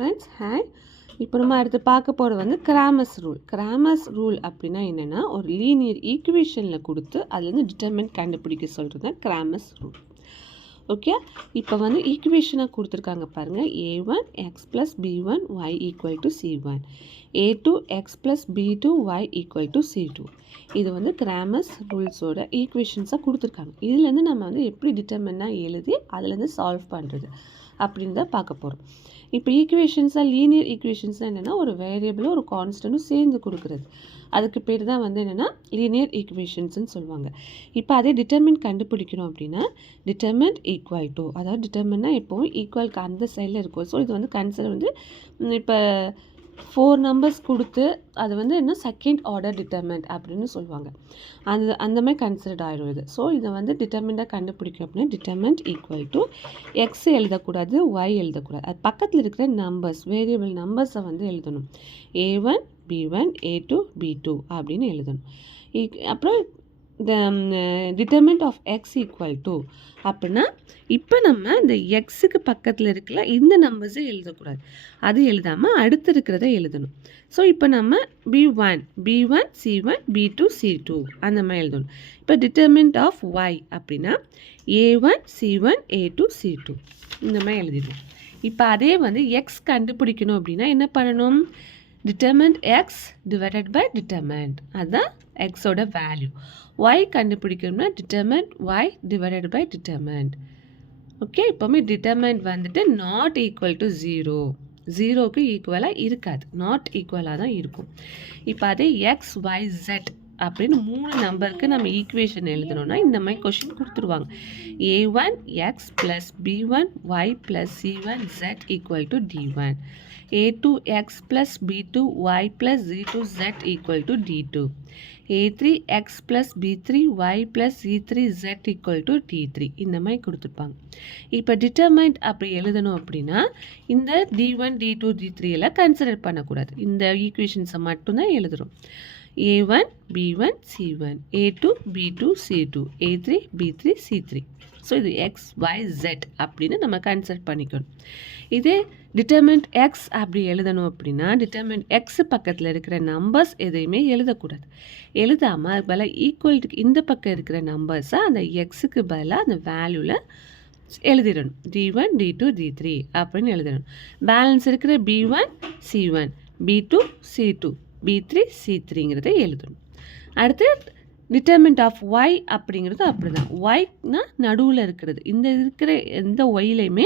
Friends hi. இப்போ நம்ம அடுத்து பார்க்க போகிறது வந்து கிராமர்ஸ் ரூல். கிராமர்ஸ் ரூல் அப்படின்னா என்னென்னா, ஒரு லீனியர் ஈக்குவேஷனில் கொடுத்து அதுலேருந்து டிட்டர்மினன்ட் கண்டுபிடிக்க சொல்கிறது தான் கிராமர்ஸ் ரூல். ஓகே, இப்போ வந்து ஈக்குவேஷனாக கொடுத்துருக்காங்க பாருங்கள். a1 x + b1 y = c1, a2 x + b2 y = c2. இது வந்து கிராமர்ஸ் ரூல்ஸோட ஈக்குவேஷன்ஸாக கொடுத்துருக்காங்க. இதுலேருந்து நம்ம வந்து எப்படி டிட்டர்மினாக எழுதி அதுலேருந்து சால்வ் பண்ணுறது அப்படின்னு தான் பார்க்க போகிறோம். இப்போ ஈக்குவேஷன்ஸாக லீனியர் ஈக்குவேஷன்ஸாக என்னென்னா, ஒரு வேரியபிளும் ஒரு கான்ஸ்டன்ட்டும் சேர்ந்து கொடுக்குறது. அதுக்கு பேர் தான் வந்து என்னென்னா லீனியர் ஈக்குவேஷன்ஸ்னு சொல்லுவாங்க. இப்போ அதே டிட்டர்மின் கண்டுபிடிக்கணும் அப்படின்னா, டிட்டர்மின்ட் ஈக்குவல் டு, அதாவது டிட்டர்மின்னா எப்போவும் ஈக்குவலுக்கு அந்த சைடில் இருக்கும். ஸோ இது வந்து கன்சிடர் வந்து இப்போ 4 நம்பர்ஸ் கொடுத்து அது வந்து என்ன செகண்ட் ஆர்டர் டிட்டர்மின்ட் அப்படின்னு சொல்லுவாங்க. அந்த மாதிரி கன்சிடர்ட் ஆகிடும் இது. ஸோ இதை வந்து டிட்டர்மிண்டாக கண்டுபிடிக்கும் அப்படின்னா, டிட்டர்மின்ட் ஈக்குவல் டு எக்ஸ் எழுதக்கூடாது, ஒய் எழுதக்கூடாது. அது பக்கத்தில் இருக்கிற நம்பர்ஸ், வேரியபிள் நம்பர்ஸை வந்து எழுதணும். a1 b1 a2 b2 அப்படின்னு எழுதணும். அப்புறம் determinant of X equal to அப்படின்னா, இப்போ நம்ம இந்த எக்ஸுக்கு பக்கத்தில் இருக்கல இந்த நம்பர்ஸை எழுதக்கூடாது. அது எழுதாமல் அடுத்து இருக்கிறத எழுதணும். ஸோ இப்போ நம்ம b1 c1 b2 c2 அந்த மாதிரி எழுதணும். இப்போ டிட்டர்மின்ட் ஆஃப் y அப்படின்னா a1 c1 a2 c2 இந்த மாதிரி எழுதிடுவோம். இப்போ அதே வந்து எக்ஸ் கண்டுபிடிக்கணும் அப்படின்னா என்ன பண்ணணும்? Determinant X divided by determinant, அதுதான் எக்ஸோட வேல்யூ. ஒய் கண்டுபிடிக்கணும்னா determinant Y divided by determinant. Okay, இப்போவுமே டிட்டர்மின்ட் வந்துட்டு நாட் ஈக்குவல் டு 0, 0க்கு ஈக்குவலாக இருக்காது, நாட் ஈக்குவலாக தான் இருக்கும். இப்போ அதே எக்ஸ் ஒய் ஜெட் அப்படின்னு 3 நம்பருக்கு நம்ம ஈக்குவேஷன் எழுதணும்னா இந்த மாதிரி கொஷின் கொடுத்துருவாங்க. a1 x + b1 y + c1 z = d1, a2 x + b2 y + z2 z = d2, a3 x + b3 y + c3 z = d3. இந்த மாதிரி கொடுத்துருப்பாங்க. இப்போ டிட்டர்மைண்ட் அப்படி எழுதணும் அப்படின்னா இந்த d1 d2 d3 எல்லாம் கன்சிடர் பண்ணக்கூடாது. இந்த ஈக்குவேஷன்ஸை மட்டும்தான் எழுதுகிறோம். a1 b1 c1 a2 b2 c2 a3 b3 c3. So இது எக்ஸ் ஒய் ஜெட் அப்படின்னு நம்ம கன்சிடர் பண்ணிக்கணும். இதே டிட்டர்மின்ட் எக்ஸ் அப்படி எழுதணும் அப்படின்னா, டிட்டர்மின்ட் எக்ஸ் பக்கத்தில் இருக்கிற நம்பர்ஸ் எதையுமே எழுதக்கூடாது. எழுதாமல் அது பதிலாக ஈக்குவல்ட்டுக்கு இந்த பக்கம் இருக்கிற நம்பர்ஸை அந்த எக்ஸுக்கு பதிலாக அந்த வேல்யூவில் எழுதிடணும். d1 d2 d3 அப்படின்னு எழுதிடணும். பேலன்ஸ் இருக்கிற b1 c1 b2 c2 b3 c3ங்கிறத எழுதணும். அடுத்து டிட்டர்மின்ட் ஆஃப் ஒய் அப்படிங்கிறது அப்படி தான். ஒய்னா நடுவில் இருக்கிறது. இந்த இருக்கிற எந்த ஒய்லையுமே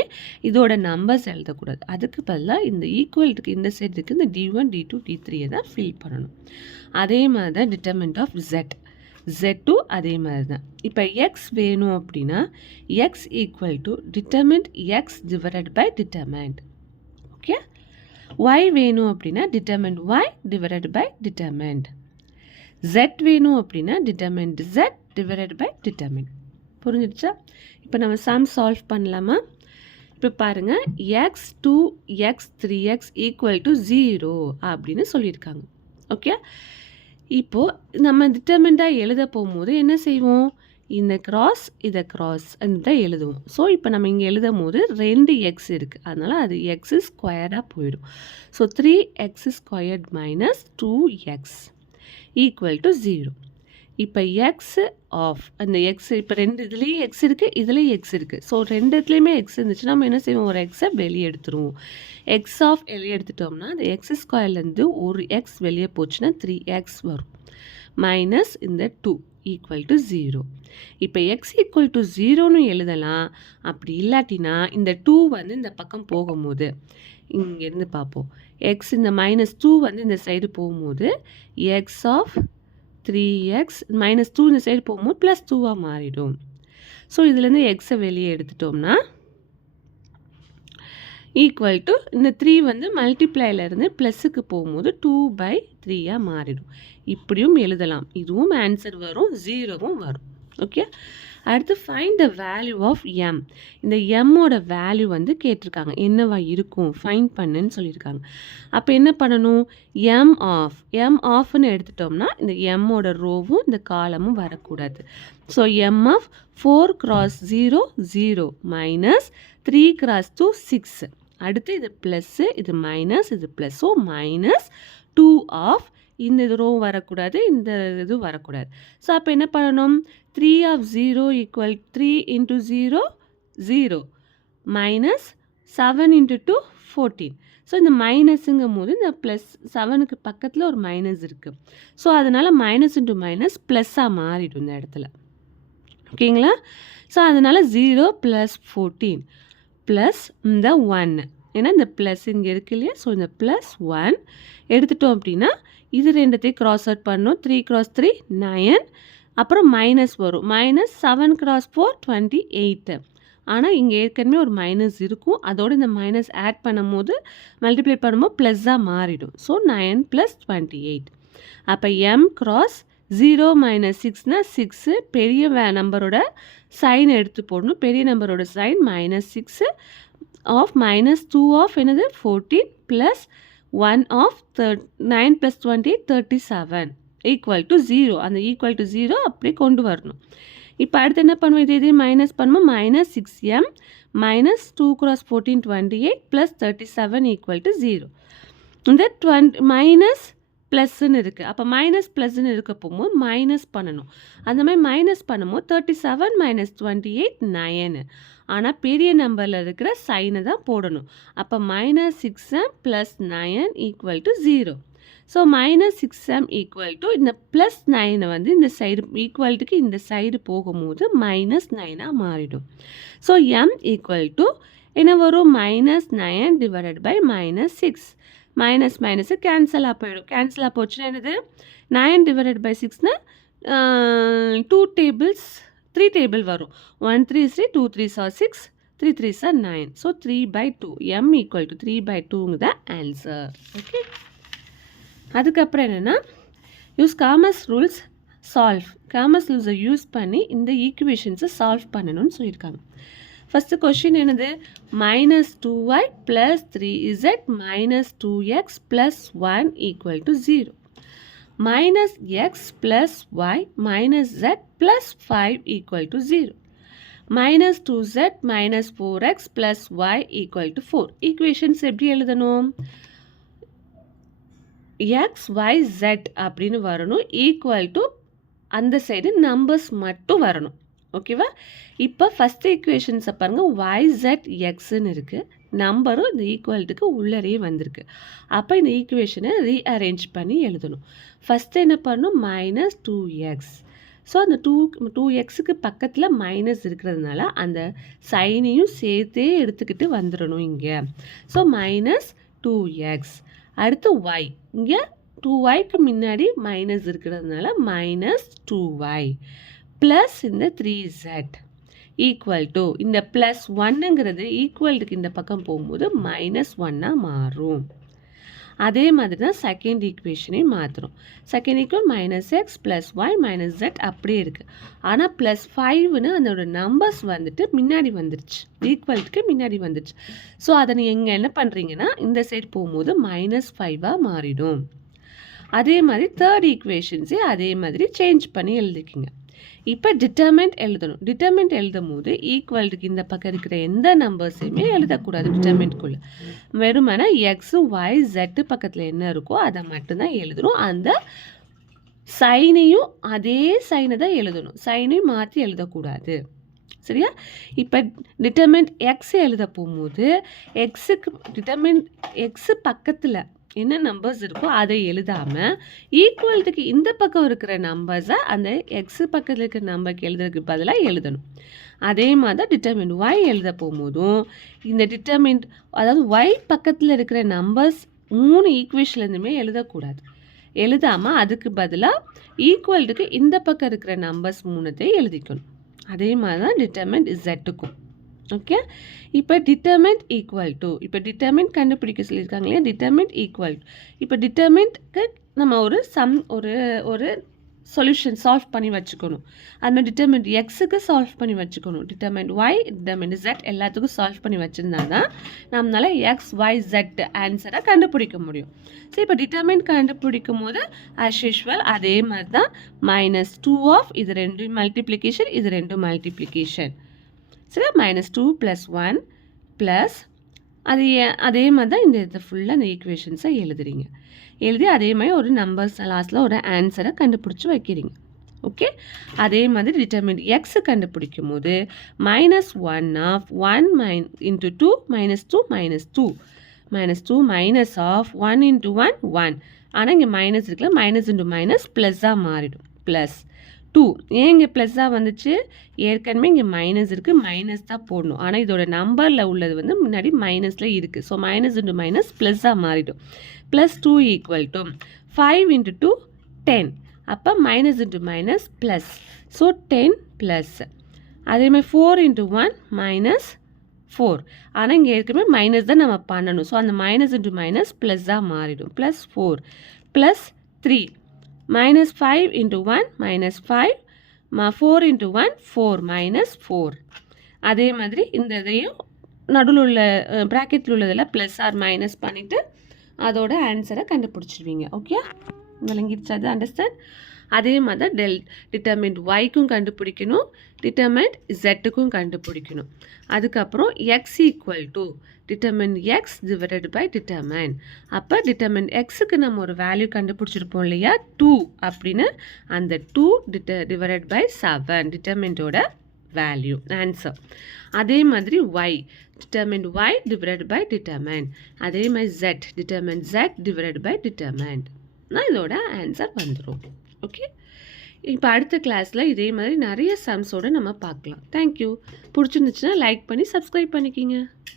இதோட நம்பர்ஸ் எழுதக்கூடாது. அதுக்கு பதிலாக இந்த ஈக்குவல்ட்டுக்கு இந்த சைடு இருக்குது இந்த d1 d2 d3 தான் ஃபில் பண்ணணும். அதே மாதிரி தான் டிட்டர்மின்ட் ஆஃப் ஜெட், z2 அதே மாதிரி தான். இப்போ எக்ஸ் வேணும் அப்படின்னா x equal to determinant X divided by determinant. Okay, y வேணும் அப்படின்னா determinant Y divided by determinant. z வேணும் அப்படின்னா determinant z divided by determinant. புரிஞ்சிடுச்சா? இப்போ நம்ம சம் சால்வ் பண்ணலாமா? இப்போ பாருங்கள், எக்ஸ் 2x 3x = 0 அப்படின்னு சொல்லியிருக்காங்க. ஓகே, இப்போது நம்ம டிட்டர்மிண்டாக எழுத போகும்போது என்ன செய்வோம்? இந்த கிராஸ் இதை கிராஸ் தான் எழுதுவோம். ஸோ இப்போ நம்ம இங்கே எழுதும் போது 2 எக்ஸ் இருக்குது, அதனால் அது எக்ஸ் ஸ்கொயராக போயிடும். So 3x² - 2x = 0. இப்போ எக்ஸ் ஆஃப் அந்த எக்ஸ், இப்போ இதுலேயும் எக்ஸ் இருக்குது, இதுலேயும் எக்ஸ் இருக்குது. ஸோ ரெண்டுத்துலேயுமே எக்ஸ் இருந்துச்சுன்னா நம்ம என்ன செய்வோம்? ஒரு எக்ஸை வெளியே எடுத்துருவோம். எக்ஸ் ஆஃப் வெளியே எடுத்துட்டோம்னா அந்த x² ஒரு எக்ஸ் வெளியே போச்சுன்னா 3x வரும். மைனஸ் இந்த 2 = 0. இப்போ x = 0ன்னு எழுதலாம். அப்படி இல்லாட்டினா இந்த 2 வந்து இந்த பக்கம் போகும்போது இங்கேருந்து பார்ப்போம். எக்ஸ் இந்த -2 வந்து இந்த சைடு போகும்போது எக்ஸ் ஆஃப் 3x -2 இந்த சைடு போகும்போது +2 மாறிடும். ஸோ இதுலேருந்து எக்ஸை வெளியே எடுத்துட்டோம்னா ஈக்குவல் டு இந்த 3 வந்து மல்டிப்ளைலேருந்து ப்ளஸுக்கு போகும்போது 2/3 மாறிடும். இப்படியும் எழுதலாம். இதுவும் ஆன்சர் வரும், 0வும் வரும். ஓகே, அடுத்து find the value of M. இந்த எம்மோட வேல்யூ வந்து கேட்டிருக்காங்க, என்னவா இருக்கும் ஃபைண்ட் பண்ணுன்னு சொல்லியிருக்காங்க. அப்போ என்ன பண்ணணும்? எம் ஆஃப்னு எடுத்துட்டோம்னா இந்த எம்மோட ரோவும் இந்த காலமும் வரக்கூடாது. ஸோ எம் ஆஃப் 4 × 0 0 - 3 × 2 6 அடுத்து இது ப்ளஸ்ஸு, இது மைனஸ், இது ப்ளஸ். ஸோ மைனஸ் 2 ஆஃப் இந்த இது ரோ வரக்கூடாது, இந்த இது வரக்கூடாது. ஸோ அப்போ என்ன பண்ணணும்? 3 of 0 equal 3 into 0 0 minus 7 into 2 14. So இந்த மைனஸுங்கும் போது இந்த ப்ளஸ் 7க்கு பக்கத்தில் ஒரு மைனஸ் இருக்குது. ஸோ அதனால் மைனஸ் இன்ட்டு மைனஸ் ப்ளஸ்ஸாக மாறிடும் இந்த இடத்துல. ஓகேங்களா? ஸோ அதனால் 0 ப்ளஸ் 14 ப்ளஸ் இந்த 1. ஏன்னா இந்த ப்ளஸ் இங்கே இருக்கு இல்லையா? ஸோ இந்த ப்ளஸ் 1 எடுத்துட்டோம் அப்படின்னா இது ரெண்டுத்தையும் க்ராஸ் அவுட் பண்ணணும். 3 × 3 9. அப்புறம் மைனஸ் வரும். மைனஸ் 7 × 4 28. ஆனால் இங்கே ஏற்கனவே ஒரு மைனஸ் இருக்கும். அதோடு இந்த மைனஸ் ஆட் பண்ணும்போது மல்டிப்ளை பண்ணும்போது ப்ளஸ்ஸாக மாறிடும். ஸோ 9 + 28. அப்போ m × 0 - 6னா 6. பெரிய நம்பரோட சைன் எடுத்து போடணும். பெரிய நம்பரோட சைன் -6 ஆஃப் -2 ஆஃப் என்னது 14 ப்ளஸ் 1 ஆஃப் 9 + 28 37 ஈக்குவல் டு 0. அந்த ஈக்குவல் டு 0 அப்படியே கொண்டு வரணும். இப்போ அடுத்து என்ன பண்ணுவோம்? இதே மைனஸ் பண்ணுவோம். -6m -2 × 14 28 plus 37 equal to 0. இந்த மைனஸ் ப்ளஸ்ன்னு இருக்குது. அப்போ மைனஸ் ப்ளஸ்ன்னு இருக்க போகும்போது மைனஸ் பண்ணணும். அந்த மாதிரி மைனஸ் பண்ணும்போது 37 - 28 9. ஆனால் பெரிய நம்பரில் இருக்கிற சைனை தான் போடணும். அப்போ -6m + 9 equal to 0. So -6m equal to இந்த ப்ளஸ் 9 வந்து இந்த சைடு ஈக்குவல்ட்டுக்கு இந்த சைடு போகும்போது -9 மாறிடும். ஸோ m ஈக்குவல் டு என்ன வரும்? -9 டிவைடட் பை -6. மைனஸ் மைனஸு கேன்சலாக போயிடும். கேன்சலாக போச்சுன்னா என்னது? 9 டிவைடட் பை 6னா 2 டேபிள்ஸ் 3 டேபிள் வரும். 1 3s 3 2 3s are 6 3 3s are 9. So 3/2. m equal to 3/2ங்க தான் ஆன்சர். ஓகே. அதுக்கப்புறம் என்னென்னா use Cramer's rules solve. Cramer's ரூல்ஸை யூஸ் பண்ணி இந்த ஈக்குவேஷன்ஸை சால்வ் பண்ணணும்னு சொல்லியிருக்காங்க. ஃபஸ்ட்டு கொஷின் என்னது? -2y + 3z - 2x + 1 equal to 0. -x + y - z + 5 equal to 0. -2z - 4x + y equal to 4. Equations எப்படி எழுதணும்? x y z அப்படின்னு வரணும். ஈக்குவல் டு அந்த சைடு நம்பர்ஸ் மட்டும் வரணும். ஓகேவா? இப்போ ஃபஸ்ட் ஈக்குவேஷன்ஸை பாருங்கள். yzxன்னு இருக்குது. நம்பரும் இந்த ஈக்குவல்ட்டுக்கு உள்ளரே வந்திருக்கு. அப்போ இந்த ஈக்குவேஷனை ரீஅரேஞ்ச் பண்ணி எழுதணும். ஃபஸ்ட்டு என்ன பண்ணணும்? -2x. ஸோ அந்த 2xக்கு பக்கத்தில் மைனஸ் இருக்கிறதுனால அந்த சைனையும் சேர்த்தே எடுத்துக்கிட்டு வந்துடணும் இங்கே. So -2x. அடுத்து y. இங்கே 2yக்கு முன்னாடி மைனஸ் இருக்கிறதுனால -2y ப்ளஸ் இந்த 3z ஈக்குவல் டு இந்த ப்ளஸ் 1ங்கிறது ஈக்குவல்ட்டுக்கு இந்த பக்கம் போகும்போது -1 மாறும். அதே மாதிரி தான் செகண்ட் ஈக்குவேஷனையும் மாற்றுறோம். Second equal -x + y - z அப்படியே இருக்குது. ஆனால் +5ன்னு அதோட நம்பர்ஸ் வந்துட்டு முன்னாடி வந்துருச்சு. ஈக்குவல்ட்டுக்கு முன்னாடி வந்துருச்சு. ஸோ அதை நீங்கள் என்ன பண்ணுறீங்கன்னா இந்த சைடு போகும்போது -5ஆக மாறிடும். அதே மாதிரி தேர்ட் ஈக்குவேஷன்ஸே அதே மாதிரி சேஞ்ச் பண்ணி எழுதிக்கிங்க. இப்போ டிட்டர்மெண்ட் எழுதணும். டிட்டர்மெண்ட் எழுதும் போது ஈக்குவல்ட்டுக்கு இந்த பக்கம் இருக்கிற எந்த நம்பர்ஸையுமே எழுதக்கூடாது டிட்டர்மெண்ட்குள்ளே. வெறுமனே எக்ஸு ஒய் ஜெட்டு பக்கத்தில் என்ன இருக்கோ அதை மட்டும்தான் எழுதணும். அந்த சைனையும் அதே சைனை தான் எழுதணும். சைனையும் மாற்றி எழுதக்கூடாது. சரியா? இப்போ டிட்டர்மெண்ட் எக்ஸ் எழுத போகும்போது எக்ஸுக்கு டிட்டர்மெண்ட் எக்ஸு பக்கத்தில் என்ன நம்பர்ஸ் இருக்கோ அதை எழுதாமல் ஈக்குவல்ட்டுக்கு இந்த பக்கம் இருக்கிற நம்பர்ஸை அந்த எக்ஸு பக்கத்தில் இருக்கிற நம்பருக்கு எழுதுறதுக்கு பதிலாக எழுதணும். அதே மாதிரி தான் டிட்டர்மெண்ட் ஒய் எழுத போகும்போதும் இந்த டிட்டர்மெண்ட் அதாவது ஒய் பக்கத்தில் இருக்கிற நம்பர்ஸ் 3 ஈக்குவேஷன்லேருந்துமே எழுதக்கூடாது. எழுதாமல் அதுக்கு பதிலாக ஈக்குவல்ட்டுக்கு இந்த பக்கம் இருக்கிற நம்பர்ஸ் 3த்தையும் எழுதிக்கணும். அதே மாதிரி தான் டிட்டர்மெண்ட் இசட்டுக்கும். ஓகே. இப்போ டிட்டர்மெண்ட் ஈக்குவல் டு இப்போ டிட்டர்மெண்ட் கண்டுபிடிக்க சொல்லியிருக்காங்க இல்லையா? டிட்டர்மெண்ட் ஈக்குவல் இப்போ டிட்டர்மெண்ட்க்கு நம்ம ஒரு சொல்யூஷன் சால்வ் பண்ணி வச்சுக்கணும். அது மாதிரி டிட்டர்மெண்ட் எக்ஸுக்கு சால்வ் பண்ணி வச்சுக்கணும். டிட்டர்மெண்ட் ஒய் டிட்டர்மெண்ட் ஜெட் எல்லாத்துக்கும் சால்வ் பண்ணி வச்சுருந்தா தான் நம்மளால் எக்ஸ் ஒய் ஜெட் ஆன்சரை கண்டுபிடிக்க முடியும். ஸோ இப்போ டிட்டர்மெண்ட் கண்டுபிடிக்கும் போது ஆஸ் யூஷுவல் அதே மாதிரி தான் -2 ஆஃப் இது 2 மல்டிப்ளிகேஷன் இது 2 மல்டிப்ளிகேஷன். சரி, -2 + 1 + அதே மாதிரி தான் இந்த இதை ஃபுல்லாக அந்த ஈக்குவேஷன்ஸை எழுதுறீங்க. எழுதி அதே மாதிரி ஒரு நம்பர்ஸ் லாஸ்ட்டில் ஒரு ஆன்சரை கண்டுபிடிச்சி வைக்கிறீங்க. ஓகே, அதே மாதிரி டிட்டர்மினன்ட் எக்ஸ் கண்டுபிடிக்கும் போது -1 of 1 into 2 -2 -2 -2 minus of 1 into 1 1. ஆனால் இங்கே மைனஸ் இருக்குல்ல, மைனஸ் இன்ட்டு மைனஸ் ப்ளஸ்ஸாக மாறிடும். ப்ளஸ் 2 ஏன் இங்கே ப்ளஸ்ஸாக வந்துச்சு? ஏற்கனவே இங்கே மைனஸ் இருக்குது, மைனஸ் தான் போடணும். ஆனால் இதோட நம்பரில் உள்ளது வந்து முன்னாடி மைனஸில் இருக்குது. ஸோ மைனஸ் இன்ட்டு மைனஸ் ப்ளஸ்ஸாக மாறிடும். Plus 2 equal to 5 into 2 10. அப்போ minus into minus plus. So 10 plus. அதேமாதிரி 4 இன்ட்டு 1 மைனஸ் 4. ஆனால் இங்கே ஏற்கனவே மைனஸ் தான் நம்ம பண்ணணும். ஸோ அந்த மைனஸ் இன்ட்டு மைனஸ் ப்ளஸ்ஸாக மாறிடும். Plus 4 plus 3 -5 into 1 -5 4 into 1 4 -4. அதே மாதிரி இந்த இதையும் நடுவில் உள்ள ப்ராக்கெட்டில் உள்ளதில் ப்ளஸ் ஆர் மைனஸ் பண்ணிவிட்டு அதோட ஆன்சரை கண்டுபிடிச்சிடுவீங்க. ஓகே, விளங்கிடுச்சு? அது அண்டர்ஸ்டாண்ட்? அதே மாதிரி டிட்டர்மின்ட் ஒய்க்கும் கண்டுபிடிக்கணும், டிட்டர்மின்ட் ஜெட்டுக்கும் கண்டுபிடிக்கணும். அதுக்கப்புறம் X equal to determinant X divided by determinant. அப்போ டிட்டர்மின்ட் எக்ஸுக்கு நம்ம ஒரு வேல்யூ கண்டுபிடிச்சிருப்போம் இல்லையா, 2 அப்படின்னு. அந்த 2 டிவைடட் பை 7 டிட்டர்மின்ட்டோட வேல்யூ ஆன்சர். அதே மாதிரி Y determinant Y divided by determinant. அதே மாதிரி Z determinant Z divided by determinant. இதோட ஆன்சர் வந்துடும். ஓகே, இப்போ அடுத்த கிளாஸில் இதே மாதிரி நிறைய சம்ஸோடு நம்ம பார்க்கலாம். தேங்க்யூ. பிடிச்சிருந்துச்சுன்னா லைக் பண்ணி சப்ஸ்கிரைப் பண்ணிக்கிங்க.